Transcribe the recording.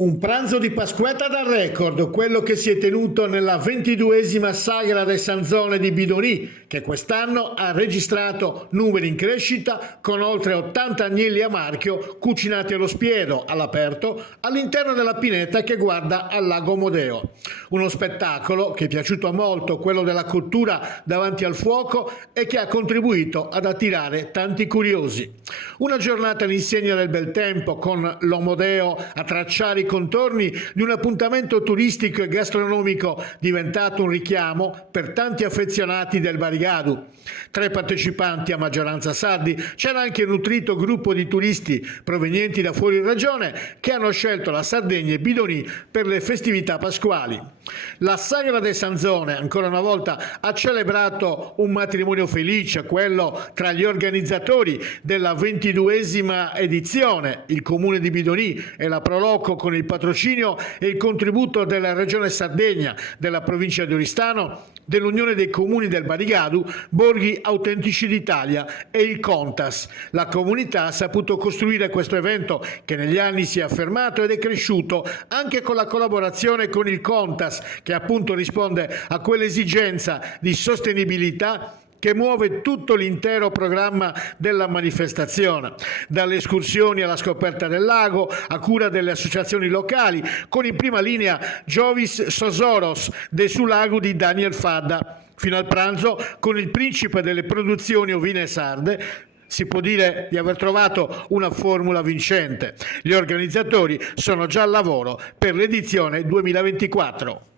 Un pranzo di Pasquetta da record, quello che si è tenuto nella 22esima Sagra del Sanzone di Bidonì, che quest'anno ha registrato numeri in crescita con oltre 80 agnelli a marchio cucinati allo spiedo, all'aperto, all'interno della pineta che guarda al lago Modeo. Uno spettacolo che è piaciuto a molto, quello della cottura davanti al fuoco, e che ha contribuito ad attirare tanti curiosi. Una giornata all'insegna del bel tempo, con l'Omodeo a tracciare i contorni di un appuntamento turistico e gastronomico diventato un richiamo per tanti affezionati del Barigadu. 3 partecipanti, a maggioranza sardi, c'era anche un nutrito gruppo di turisti provenienti da fuori regione che hanno scelto la Sardegna e Bidonì per le festività pasquali. La Sagra del Sanzone, ancora una volta, ha celebrato un matrimonio felice, quello tra gli organizzatori della 22esima edizione, il Comune di Bidonì e la Proloco, con il patrocinio e il contributo della Regione Sardegna, della provincia di Oristano, dell'Unione dei Comuni del Barigadu, Borghi Autentici d'Italia e il Contas. La comunità ha saputo costruire questo evento che negli anni si è affermato ed è cresciuto anche con la collaborazione con il Contas, che appunto risponde a quell'esigenza di sostenibilità che muove tutto l'intero programma della manifestazione, dalle escursioni alla scoperta del lago, a cura delle associazioni locali, con in prima linea Jovis Sosoros, del Sulago di Daniel Fadda, fino al pranzo con il principe delle produzioni ovine sarde. Si può dire di aver trovato una formula vincente. Gli organizzatori sono già al lavoro per l'edizione 2024.